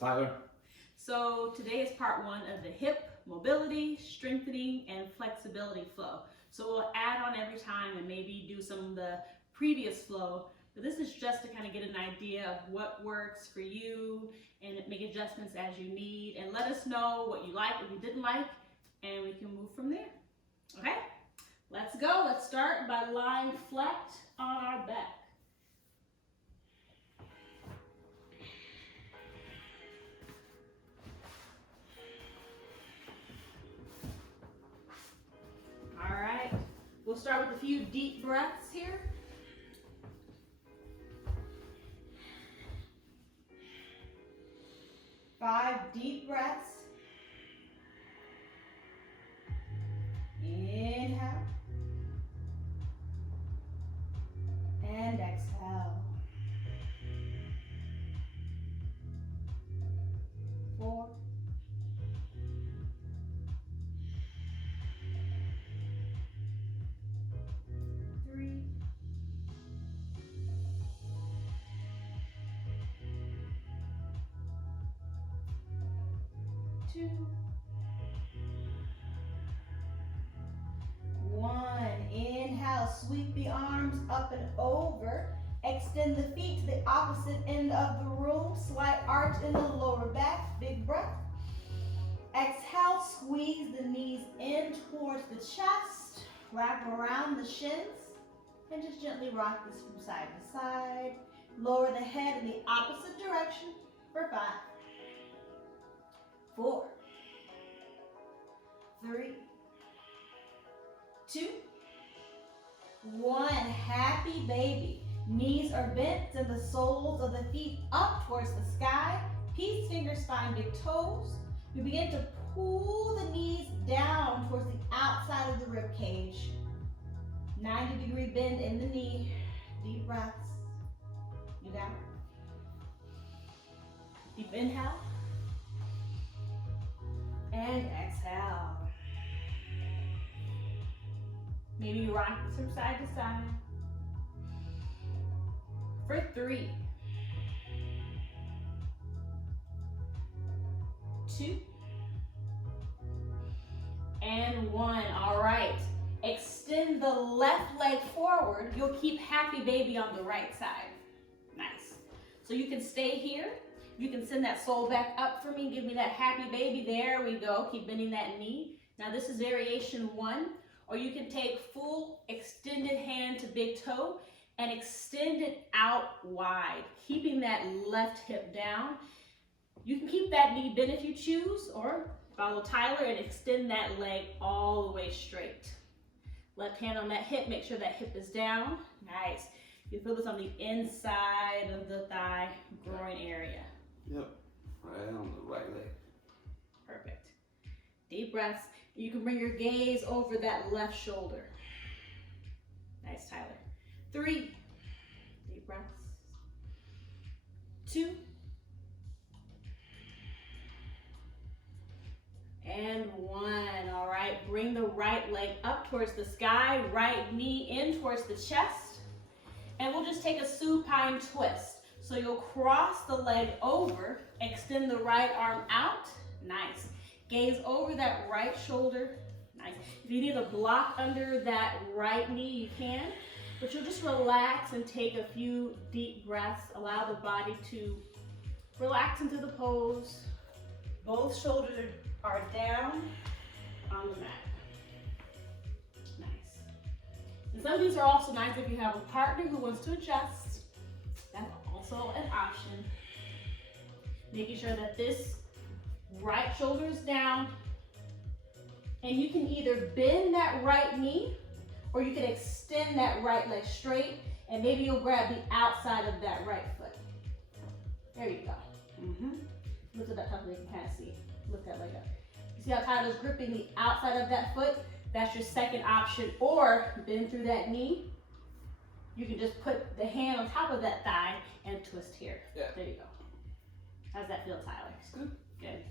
Tyler. So today is part one of the hip mobility, strengthening, and flexibility flow. So we'll add on every time and maybe do some of the previous flow. But this is just to kind of get an idea of what works for you and make adjustments as you need. And let us know what you like, what you didn't like, and we can move from there. Okay? Let's go. Let's start by lying flat on our back. All right. We'll start with a few deep breaths here. Five deep breaths. Inhale. And exhale. 4. 3. 2. 1. Inhale, sweep the arms up and over. Extend the feet to the opposite end of the room. Slight arch in the lower back. Big breath. Exhale, squeeze the knees in towards the chest. Wrap around the shins. And just gently rock this from side to side. Lower the head in the opposite direction for 5. 4. 3. 2. 1. Happy baby. Knees are bent and the soles of the feet up towards the sky. Peace, finger, spine, big toes. We begin to pull the knees down towards the outside of the rib cage. 90-degree bend in the knee. Deep breaths. You got it. Deep inhale. And exhale. Maybe rock this from side to side. For 3. 2. And 1. All right. Extend the left leg forward. You'll keep happy baby on the right side. Nice. So you can stay here. You can send that sole back up for me. Give me that happy baby. There we go. Keep bending that knee. Now this is variation 1. Or you can take full extended hand to big toe and extend it out wide, keeping that left hip down. You can keep that knee bent if you choose, or follow Tyler and extend that leg all the way straight. Left hand on that hip, make sure that hip is down. Nice. You feel this on the inside of the thigh, groin area. Yep, right on the right leg. Perfect. Deep breaths. You can bring your gaze over that left shoulder. Nice, Tyler. 3. Deep breaths. 2. And 1. All right, bring the right leg up towards the sky, right knee in towards the chest. And we'll just take a supine twist. So you'll cross the leg over, extend the right arm out. Nice. Gaze over that right shoulder. Nice. If you need a block under that right knee, you can. But you'll just relax and take a few deep breaths. Allow the body to relax into the pose. Both shoulders are down on the mat. Nice. And some of these are also nice if you have a partner who wants to adjust. That's also an option. Making sure that this right shoulder is down, and you can either bend that right knee or you can extend that right leg straight, and maybe you'll grab the outside of that right foot. There you go. Lift it up top so you can kind of see. Lift that leg up. You see how Tyler's gripping the outside of that foot? That's your second option. Or bend through that knee. You can just put the hand on top of that thigh and twist here. Yeah. There you go. How's that feel, Tyler? It's good. Good.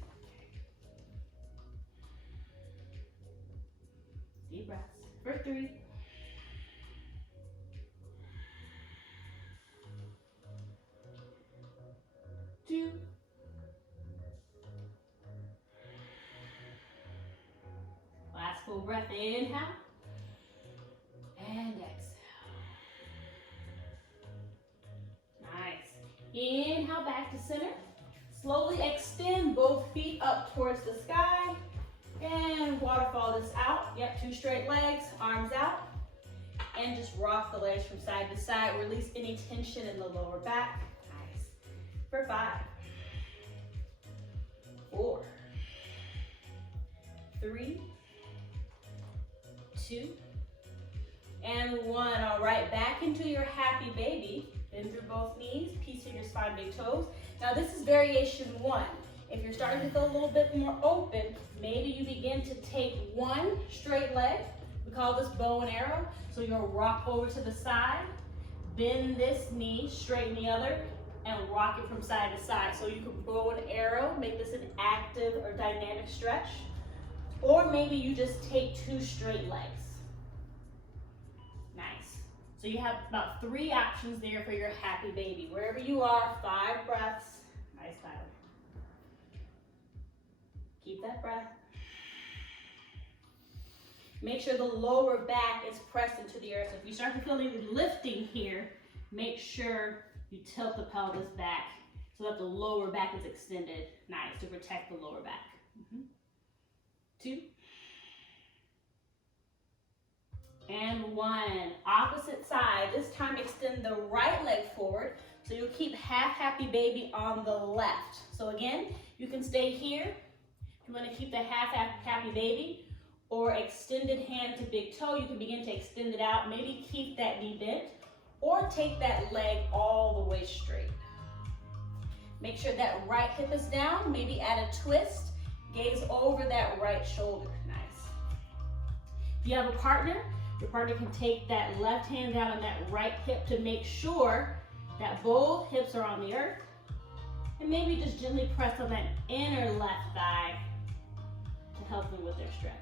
Deep breaths. For 3. 2. full breath. Inhale. And exhale. Nice. Inhale back to center. Slowly extend both feet up towards the sky. And waterfall this out. Yep, 2 straight legs, arms out. And just rock the legs from side to side. Release any tension in the lower back. Nice. For 5, 4, 3, 2, and 1. All right, back into your happy baby. Bend through both knees, piece of your spine, big toes. Now this is variation 1. If you're starting to feel a little bit more open, maybe you begin to take 1 straight leg. We call this bow and arrow. So you'll rock over to the side, bend this knee, straighten the other, and rock it from side to side. So you can bow and arrow, make this an active or dynamic stretch. Or maybe you just take 2 straight legs. Nice. So you have about 3 options there for your happy baby. Wherever you are, 5 breaths. Nice, Tyler. Keep that breath. Make sure the lower back is pressed into the earth. So if you start to feel any lifting here, make sure you tilt the pelvis back so that the lower back is extended. Nice, to protect the lower back. 2. And 1. Opposite side. This time extend the right leg forward. So you'll keep half happy baby on the left. So again, you can stay here. If you want to keep the half happy baby, or extended hand to big toe, you can begin to extend it out. Maybe keep that knee bent, or take that leg all the way straight. Make sure that right hip is down. Maybe add a twist. Gaze over that right shoulder. Nice. If you have a partner, your partner can take that left hand down on that right hip to make sure that both hips are on the earth. And maybe just gently press on that inner left thigh to help them with their stretch.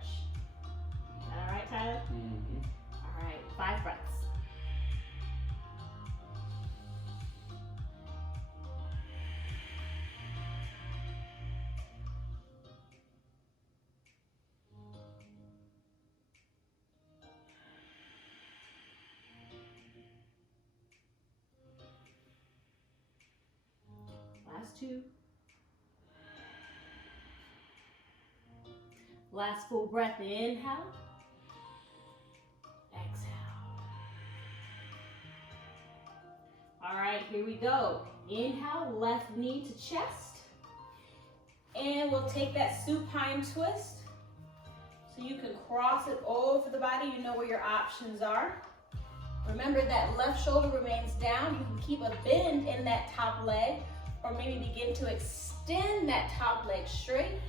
Is that all right, Tyler? Mm-hmm. All right, 5 breaths. Last 2. Last full breath. Inhale. Exhale. All right, here we go. Inhale, left knee to chest. And we'll take that supine twist. So you can cross it over the body. You know where your options are. Remember that left shoulder remains down. You can keep a bend in that top leg, or maybe begin to extend that top leg straight.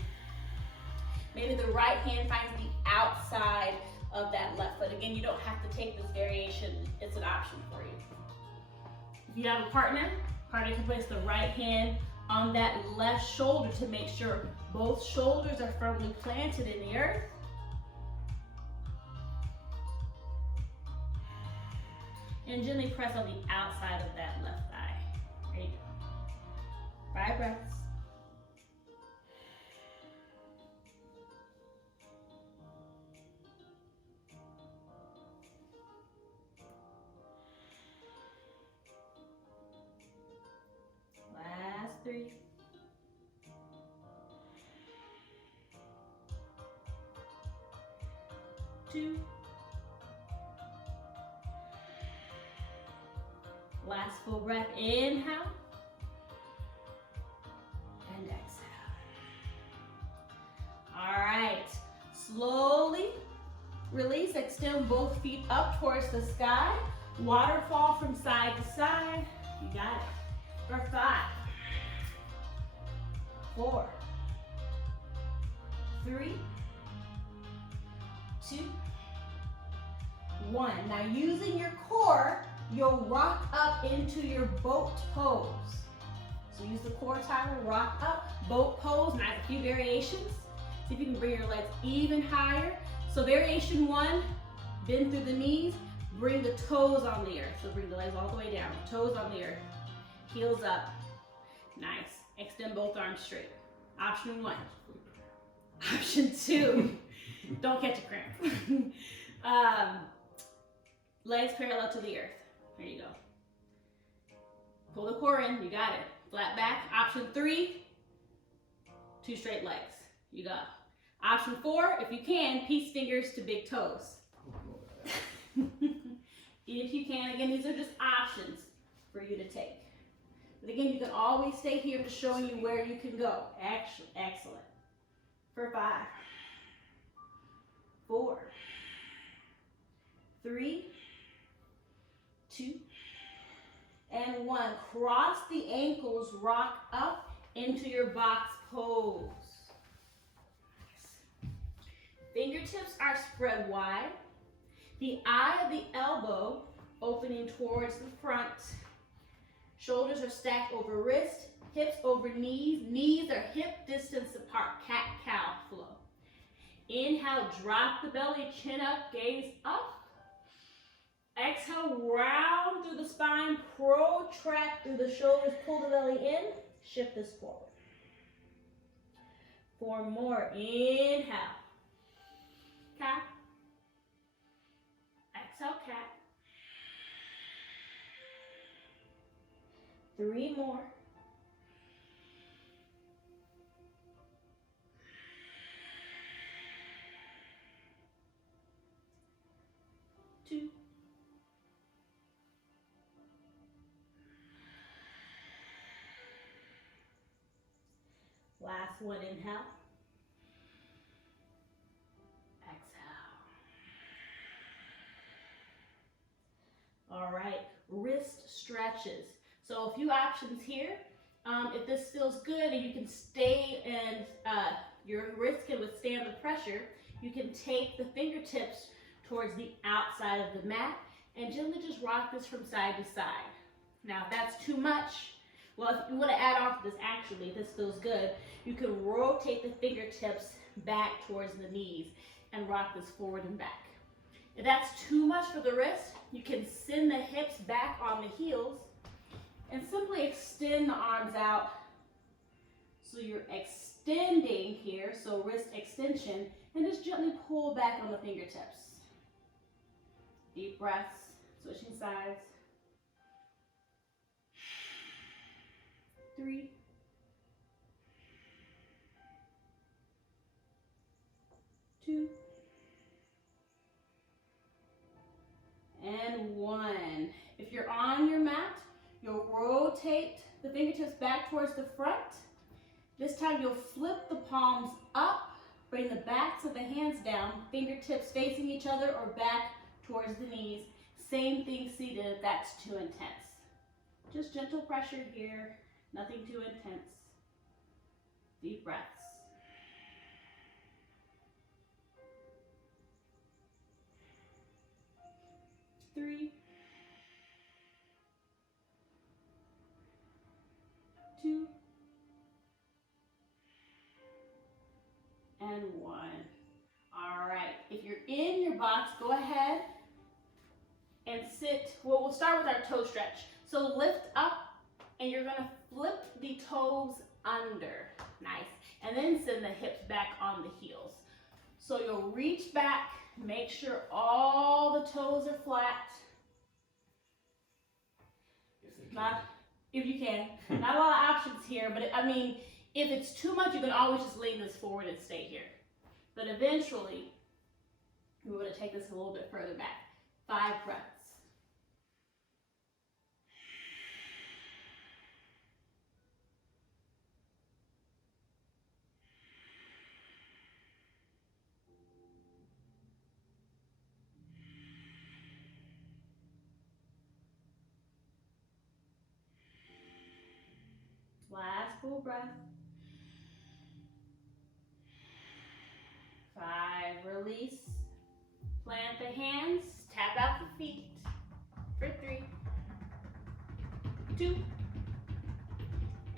Maybe the right hand finds the outside of that left foot. Again, you don't have to take this variation. It's an option for you. If you have a partner can place the right hand on that left shoulder to make sure both shoulders are firmly planted in the earth. And gently press on the outside of that left thigh. There you go. 5 breaths. Last 3. 2. Last full breath. Inhale. And exhale. All right. Slowly release. Extend both feet up towards the sky. Waterfall from side to side. You got it. For 5, 4, 3, 2, 1. Now using your core, you'll rock up into your boat pose. So use the core, Tyler, rock up, boat pose. Now a few variations. See if you can bring your legs even higher. So variation 1, bend through the knees, bring the toes on the earth. So bring the legs all the way down, toes on the earth, heels up. Nice. Extend both arms straight. Option 1. Option 2. Don't catch a cramp. Legs parallel to the earth. There you go. Pull the core in, you got it. Flat back. Option 3, 2 straight legs. You got it. Option 4, if you can, piece fingers to big toes. If you can, again, these are just options for you to take. But again, you can always stay here to show you where you can go. Excellent. For 5, 4, 3, 2, and 1. Cross the ankles, rock up into your box pose. Fingertips are spread wide. The eye of the elbow opening towards the front. Shoulders are stacked over wrist, hips over knees. Knees are hip distance apart, cat-cow flow. Inhale, drop the belly, chin up, gaze up. Exhale, round through the spine, protract through the shoulders, pull the belly in, shift this forward. 4 more, inhale. Cat. Exhale, cat. 3 more. 2. Last one, inhale. All right, wrist stretches. So a few options here. If this feels good and you can stay and your wrist can withstand the pressure, you can take the fingertips towards the outside of the mat and gently just rock this from side to side. Now if that's too much, well, if you want to add on to this, actually, if this feels good, you can rotate the fingertips back towards the knees and rock this forward and back. If that's too much for the wrist, you can send the hips back on the heels and simply extend the arms out. So you're extending here, so wrist extension, and just gently pull back on the fingertips. Deep breaths, switching sides. 3. 2. And 1. If you're on your mat, you'll rotate the fingertips back towards the front. This time you'll flip the palms up, bring the backs of the hands down, fingertips facing each other or back towards the knees. Same thing seated if that's too intense. Just gentle pressure here, nothing too intense. Deep breaths. 3, 2, and 1. All right, if you're in your box, go ahead and sit. Well, we'll start with our toe stretch. So lift up and you're gonna flip the toes under. Nice. And then send the hips back on the heels. So you'll reach back, make sure all the toes are flat. Not, if you can. Not a lot of options here, but I mean, if it's too much, you can always just lean this forward and stay here. But eventually, we're going to take this a little bit further back. 5 breaths. Last full breath. 5, release. Plant the hands, tap out the feet. For 3, 2,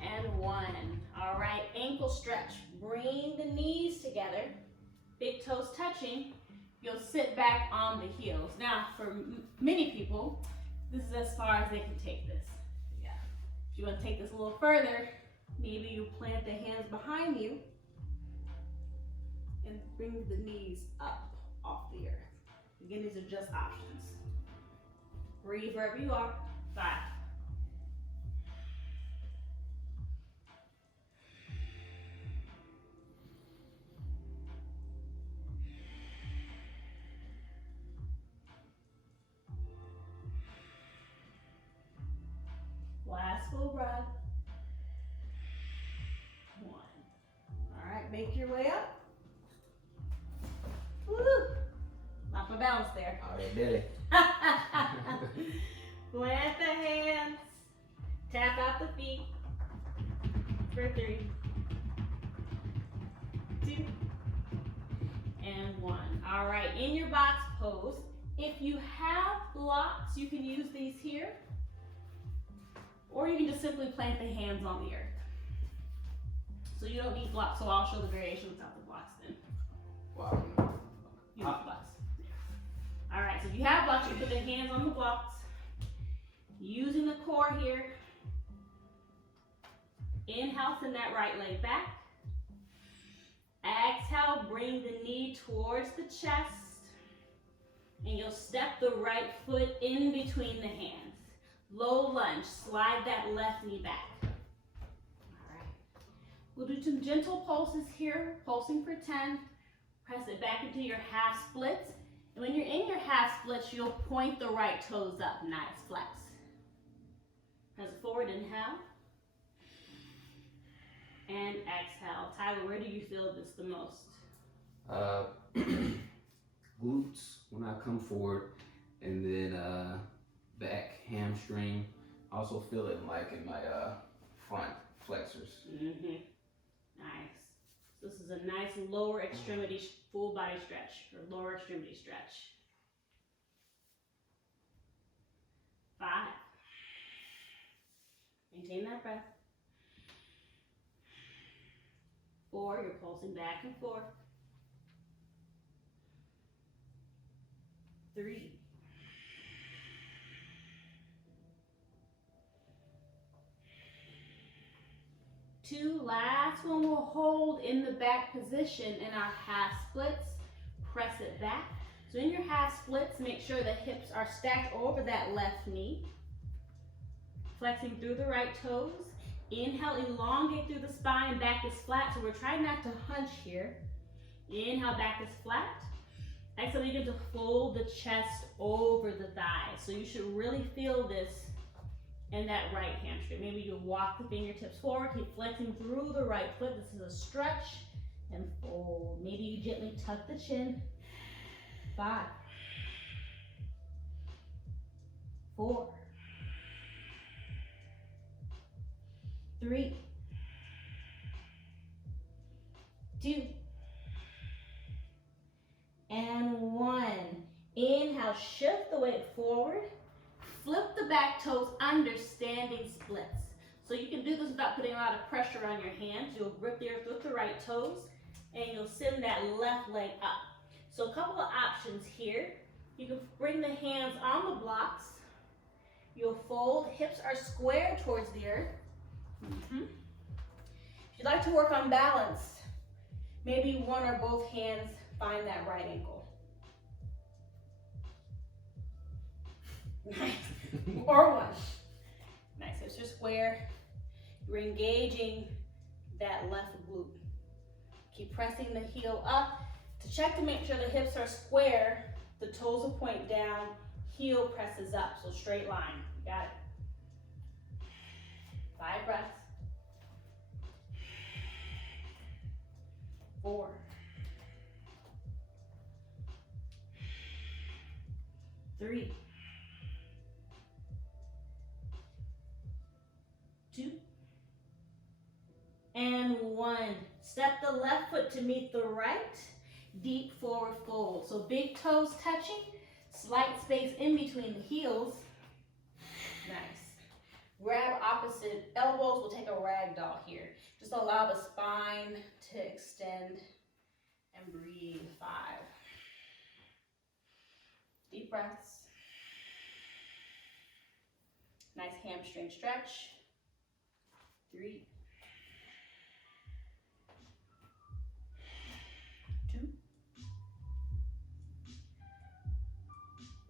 and 1. All right, ankle stretch. Bring the knees together, big toes touching. You'll sit back on the heels. Now, for many people, this is as far as they can take this. If you want to take this a little further, maybe you plant the hands behind you and bring the knees up off the earth. Again, these are just options. Breathe wherever you are. 5. Last full breath. 1. All right, make your way up. Woo! Lost my balance there. Oh, they did it. Plant the hands. Tap out the feet. For 3, 2, and 1. All right, in your box pose, if you have blocks, you can use these here. Or you can just simply plant the hands on the earth. So you don't need blocks, so I'll show the variation without the blocks then. Wow. You need blocks. All right, so if you have blocks, you put the hands on the blocks. Using the core here. Inhale, send that right leg back. Exhale, bring the knee towards the chest. And you'll step the right foot in between the hands. Low lunge, slide that left knee back. All right. We'll do some gentle pulses here, pulsing for 10. Press it back into your half splits. And when you're in your half splits, you'll point the right toes up, nice flex. Press it forward, inhale. And exhale. Tyler, where do you feel this the most? Glutes when I come forward, and then back, hamstring. Also feel it like in my front flexors. Nice. So this is a nice lower extremity, full body stretch, or lower extremity stretch. 5. Maintain that breath. 4, you're pulsing back and forth. 3. 2, last one, we'll hold in the back position in our half splits. Press it back. So in your half splits, make sure the hips are stacked over that left knee. Flexing through the right toes. Inhale, elongate through the spine, back is flat. So we're trying not to hunch here. Inhale, back is flat. Exhale, begin to fold the chest over the thighs. So you should really feel this in that right hamstring. Maybe you walk the fingertips forward, keep flexing through the right foot. This is a stretch and fold. Maybe you gently tuck the chin. 5, 4, 3, 2, and 1. Inhale, shift the weight forward. Flip the back toes under standing splits. So you can do this without putting a lot of pressure on your hands. You'll grip the earth with the right toes, and you'll send that left leg up. So a couple of options here. You can bring the hands on the blocks. You'll fold, hips are square towards the earth. If you'd like to work on balance, maybe one or both hands find that right ankle. Nice. Or one. Nice. Hips are square. You're engaging that left glute. Keep pressing the heel up. To check to make sure the hips are square, the toes will point down, heel presses up, so straight line. You got it. 5 breaths. 4. 3. 2. And 1. Step the left foot to meet the right. Deep forward fold. So big toes touching, slight space in between the heels. Nice. Grab opposite elbows. We'll take a ragdoll here. Just allow the spine to extend and breathe. 5. Deep breaths. Nice hamstring stretch. 3. 2.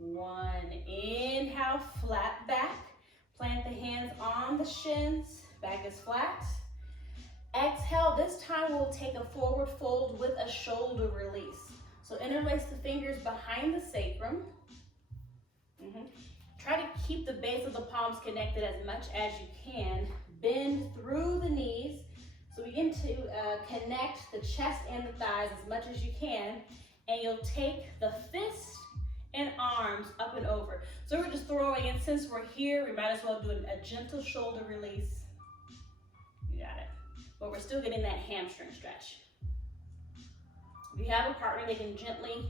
1. Inhale, flat back. Plant the hands on the shins. Back is flat. Exhale, this time we'll take a forward fold with a shoulder release. So interlace the fingers behind the sacrum. Try to keep the base of the palms connected as much as you can. Bend through the knees. So begin to connect the chest and the thighs as much as you can. And you'll take the fist and arms up and over. So we're just throwing in, since we're here, we might as well do a gentle shoulder release. You got it. But we're still getting that hamstring stretch. If you have a partner, they can gently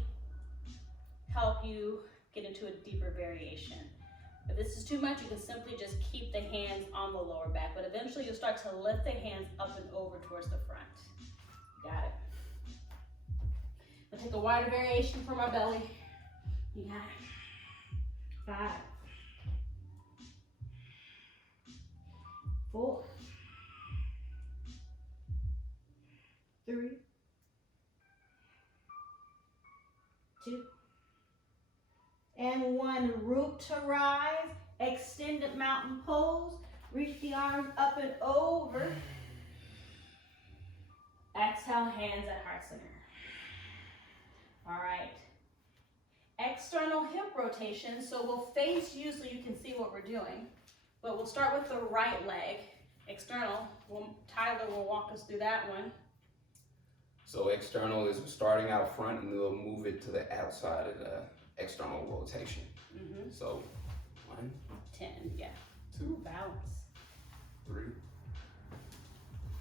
help you get into a deeper variation. If this is too much, you can simply just keep the hands on the lower back, but eventually you'll start to lift the hands up and over towards the front. Got it. We'll take a wider variation from our belly. You got it. 5, 4, 3, 2, and 1. Root to rise, extended mountain pose. Reach the arms up and over. Exhale, hands at heart center. All right. External hip rotation. So we'll face you so you can see what we're doing. But we'll start with the right leg. External. Tyler will walk us through that one. So external is starting out front, and we'll move it to the outside of the external rotation. So 1, 10, yeah. 2, Balance. 3,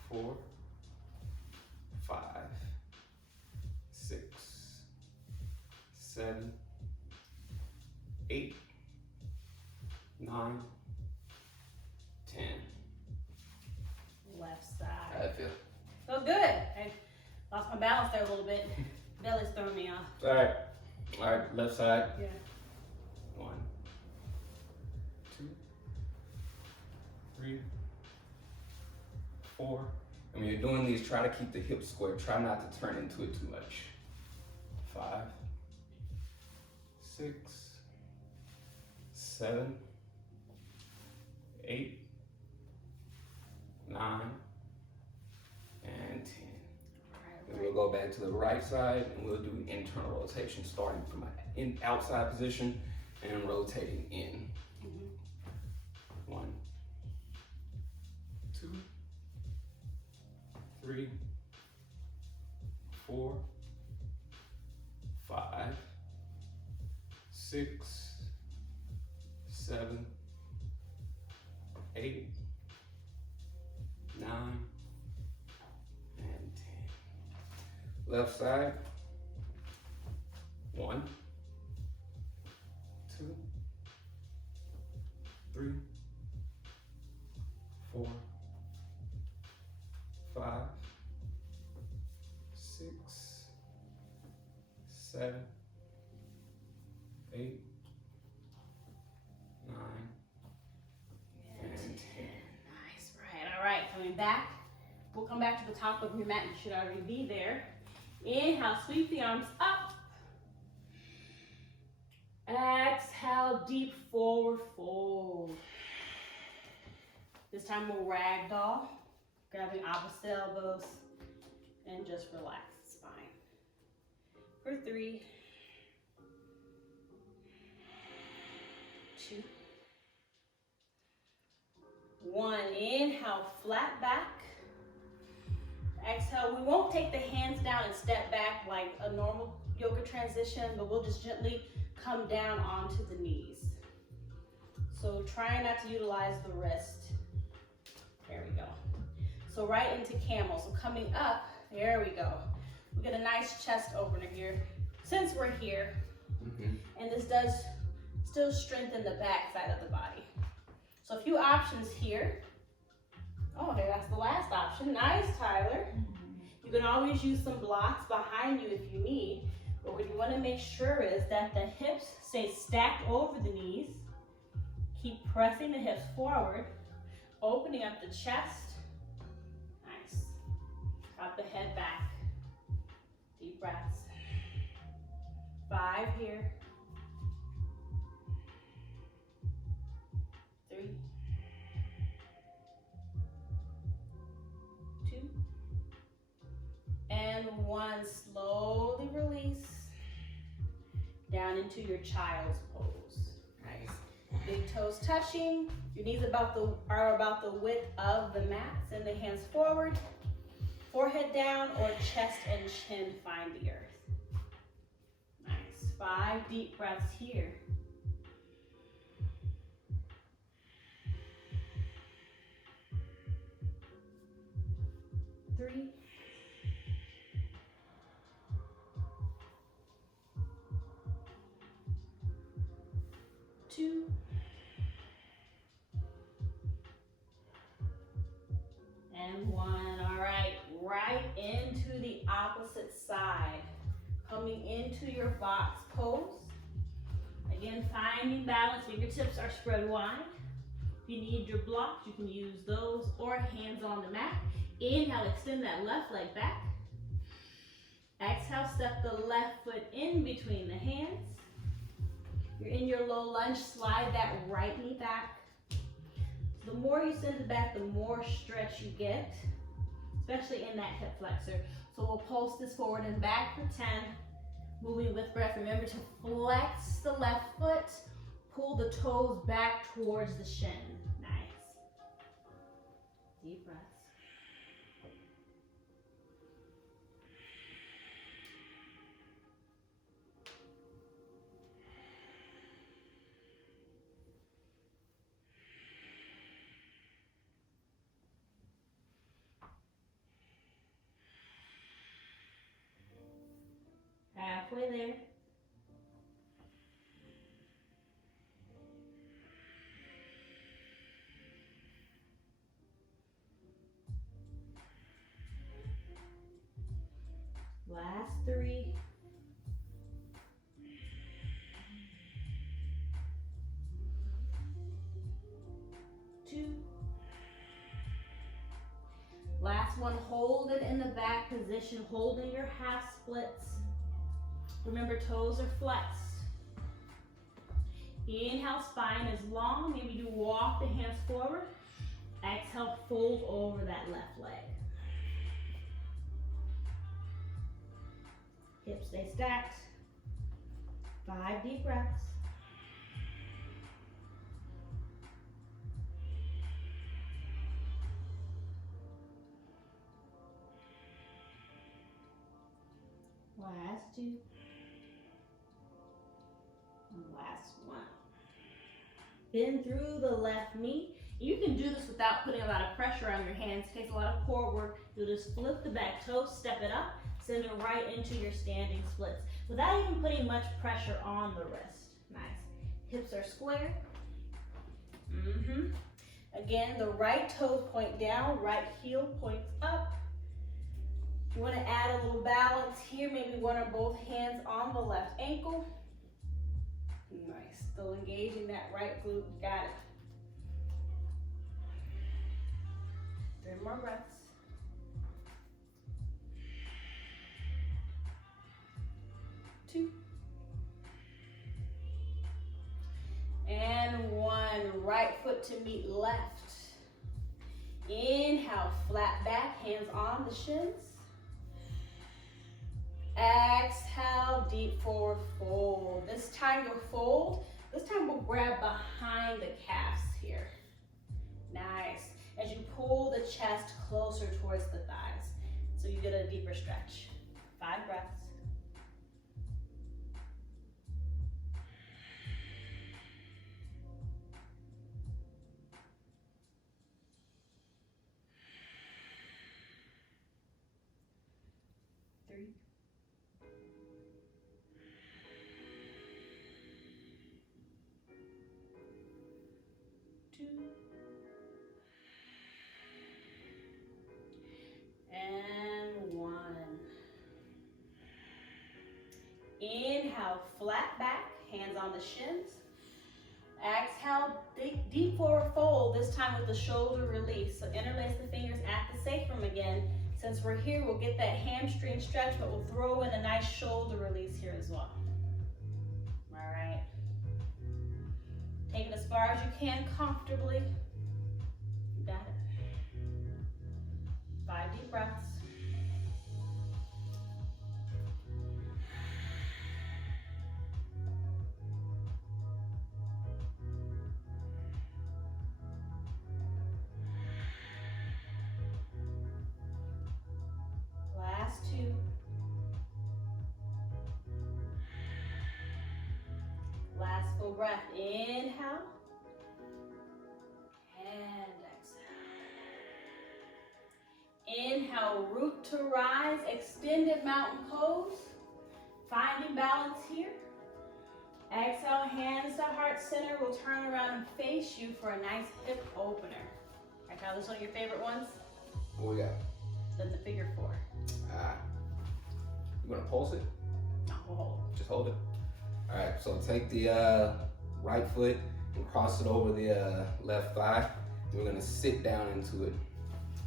4, 5, 6, 7, 8, 9, 10. Left side. How I feel? Feel good. I lost my balance there a little bit. Belly's throwing me off. All right, left side. Yeah. 1, 2, 3, 4. And when you're doing these, try to keep the hips square. Try not to turn into it too much. 5, 6, 7, 8, 9, and 10. Then we'll go back to the right side, and we'll do internal rotation, starting from an outside position and rotating in. 1, 2, 3, 4, 5, 6, 7, 8, 9, and 10. Left side. 1, 2, 3, 4, 5, 6, 7, 8, 9, and 10. Nice, right. All right, coming back. We'll come back to the top of your mat. You should already be there. Inhale, sweep the arms up. Exhale, deep forward fold. This time we'll ragdoll, grabbing opposite elbows, and just relax the spine. For 3, 2, 1. Inhale, flat back. Exhale, we won't take the hands down and step back like a normal yoga transition, but we'll just gently come down onto the knees. So try not to utilize the wrist. There we go. So right into camel. So coming up, there we go. We get a nice chest opener here. Since we're here, and this does still strengthen the back side of the body. So a few options here. Oh, okay, that's the last option. Nice, Tyler. You can always use some blocks behind you if you need, but what you want to make sure is that the hips stay stacked over the knees. Keep pressing the hips forward, opening up the chest. Nice. Drop the head back. Deep breaths. 5 here. And one, slowly release down into your child's pose. Nice. Big toes touching. Your knees are about the width of the mat. Send the hands forward. Forehead down or chest and chin find the earth. Nice. 5 deep breaths here. 3. 2. And 1. All right, right into the opposite side. Coming into your box pose. Again, finding balance. Fingertips are spread wide. If you need your blocks, you can use those or hands on the mat. Inhale, extend that left leg back. Exhale, step the left foot in between the hands. You're in your low lunge, slide that right knee back. The more you send it back, the more stretch you get, especially in that hip flexor. So we'll pulse this forward and back for 10. Moving with breath. Remember to flex the left foot, pull the toes back towards the shin. Nice. Deep breaths. Halfway there. Last 3. 2. Last one, hold it in the back position, holding your half splits. Remember, toes are flexed. Inhale, spine is long. Maybe you walk the hands forward. Exhale, fold over that left leg. Hips stay stacked. 5 deep breaths. Last 2. And last 1. Bend through the left knee. You can do this without putting a lot of pressure on your hands. It takes a lot of core work. You'll just flip the back toes, step it up, send it right into your standing splits without even putting much pressure on the wrist. Nice. Hips are square. Again, the right toes point down, right heel points up. You want to add a little balance here, maybe one or both hands on the left ankle. Nice, still engaging that right glute, got it. 3 more breaths. 2. And 1, right foot to meet left. Inhale, flat back, hands on the shins. Exhale, deep forward fold. This time you'll fold. This time we'll grab behind the calves here. Nice. As you pull the chest closer towards the thighs, so you get a deeper stretch. 5 breaths. And 1. Inhale, flat back, hands on the shins. Exhale, deep forward fold, this time with the shoulder release. So interlace the fingers at the sacrum again. Since we're here, we'll get that hamstring stretch, but we'll throw in a nice shoulder release here as well. All right. Take it as far as you can comfortably. You got it. 5 deep breaths. Last full breath. Inhale. And exhale. Inhale, root to rise, extended mountain pose. Finding balance here. Exhale, hands to heart center. We'll turn around and face you for a nice hip opener. All right, Tyler, this is one of your favorite ones? What we got? Then the figure 4. You gonna pulse it? No, we'll hold. Just hold it. All right, so take the right foot and cross it over the left thigh. We're gonna sit down into it.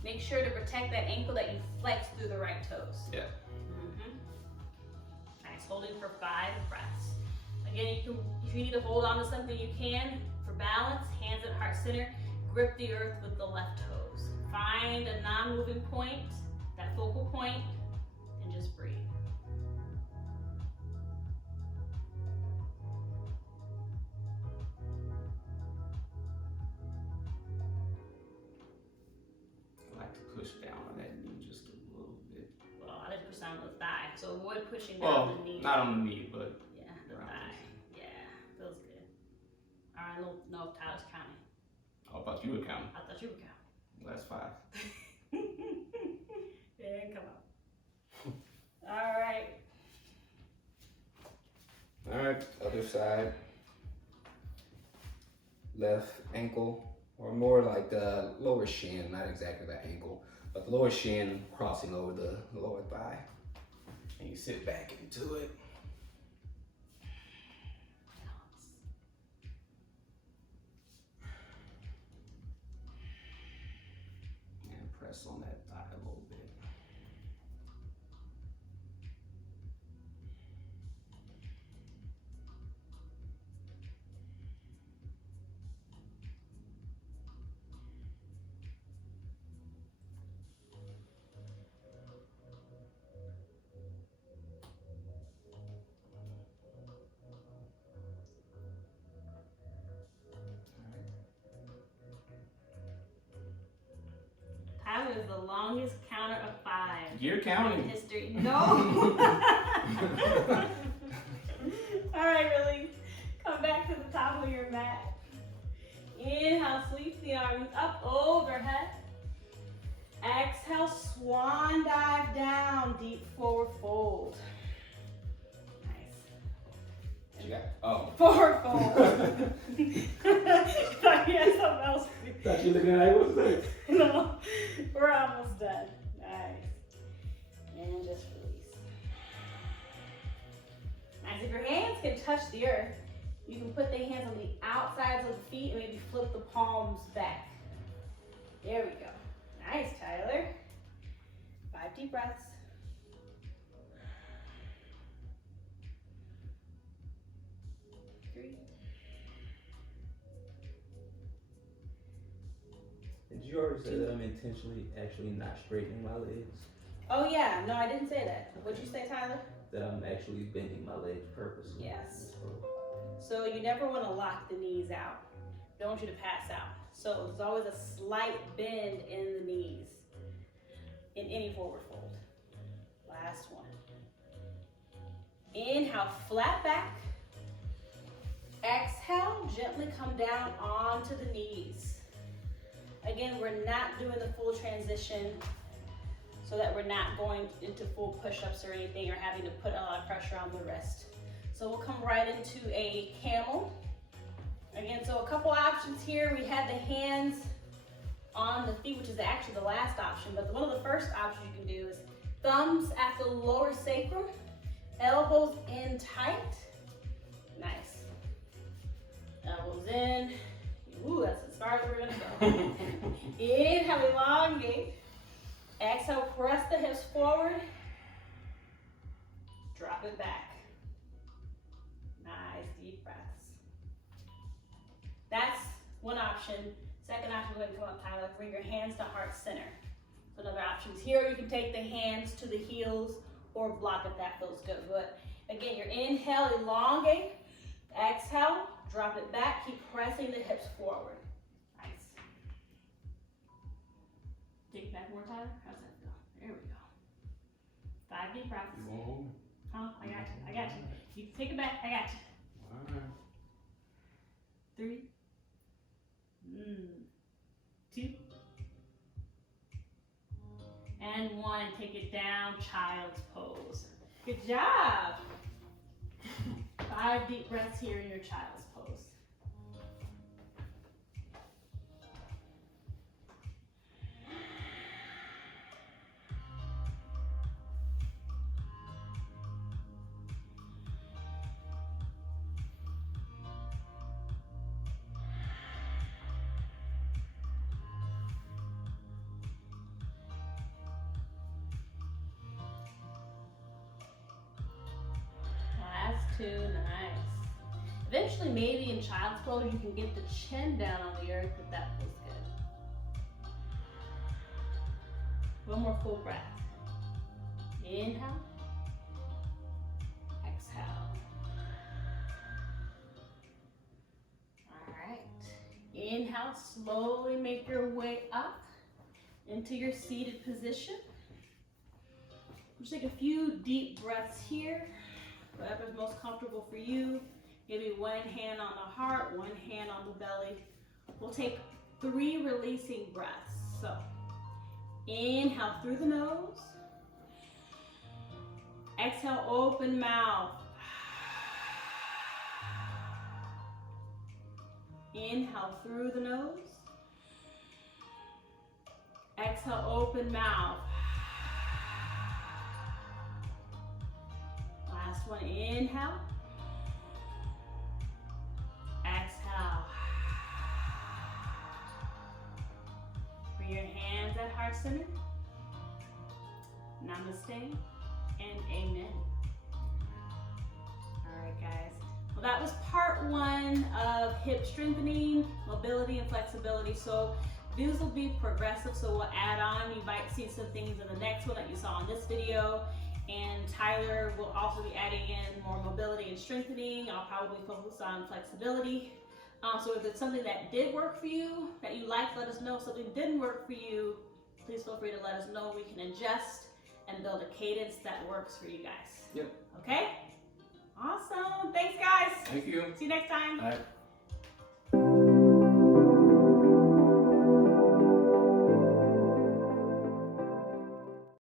Make sure to protect that ankle that you flex through the right toes. Yeah. Nice, holding for 5 breaths. Again, you can, if you need to hold on to something, you can. For balance, hands at heart center, grip the earth with the left toes. Find a non-moving point, that focal point, and just breathe. I like to push down on that knee just a little bit. Well, I didn't push down on the thigh, so avoid pushing down the knee. Not on the knee, but yeah, the thigh. Yeah, feels good. All right, no, Tyler's counting. I thought you were counting. I thought you were counting. That's 5. Yeah, come on. All right. All right, other side. Left ankle, or more like the lower shin, not exactly the ankle, but the lower shin crossing over the lower thigh. And you sit back into it. And press on that thigh a little bit. Tyler is the longest counter of 5 You're in counting. history. No. All right, release. Come back to the top of your mat. Inhale, sweep the arms up overhead. Exhale, swan dive down, deep forward fold. Nice. You got, oh. Forward fold. Thought you had something else. Thought you were looking at it, what's that? No, we're almost done. Nice. And just release. Nice. If your hands can touch the earth, you can put the hands on the outsides of the feet and maybe flip the palms back. There we go. Nice, Tyler. 5 deep breaths. Did you already say that I'm intentionally actually not straightening my legs? Oh yeah, no, I didn't say that. What'd you say, Tyler? That I'm actually bending my legs purposely? Yes. So you never want to lock the knees out. Don't want you to pass out. So there's always a slight bend in the knees in any forward fold. Last one. Inhale, flat back. Exhale, gently come down onto the knees. Again, we're not doing the full transition so that we're not going into full push-ups or anything or having to put a lot of pressure on the wrist. So we'll come right into a camel. Again, so a couple options here. We had the hands on the feet, which is actually the last option, but one of the first options you can do is thumbs at the lower sacrum, elbows in tight. Nice. Elbows in. Ooh, that's as far as we're gonna go. Inhale, elongate. Exhale, press the hips forward. Drop it back. Nice, deep breaths. That's one option. Second option, go ahead and come up, Tyler. Bring your hands to heart center. So another option is here. You can take the hands to the heels or block if that feels good. But again, your inhale, elongate. Exhale, drop it back. Keep pressing the hips forward. Nice. Take it back more, Tyler. How's that feel? There we go. 5 deep breaths. You won't hold me? Huh? I got you. I got you. You can take it back. I got you. All right. 3, 2, and 1. Take it down, child's pose. Good job. 5 deep breaths here in your child's pose. Last 2, nice. Eventually, maybe in child's pose, you can get the chin down on the earth, but that feels good. One more full breath. Inhale. Exhale. All right. Inhale, slowly make your way up into your seated position. Just take a few deep breaths here. Whatever's most comfortable for you. Maybe one hand on the heart, one hand on the belly. We'll take 3 releasing breaths. So, inhale through the nose. Exhale, open mouth. Inhale through the nose. Exhale, open mouth. Last one, inhale. Exhale. Bring your hands at heart center. Namaste and amen. All right, guys. Well, that was part 1 of hip strengthening, mobility, and flexibility. So these will be progressive, so we'll add on. You might see some things in the next one that you saw in this video. And Tyler will also be adding in more mobility and strengthening. I'll probably focus on flexibility. So if it's something that did work for you, that you liked, let us know. If something didn't work for you, please feel free to let us know. We can adjust and build a cadence that works for you guys. Yep. Okay? Awesome. Thanks, guys. Thank you. See you next time. All right.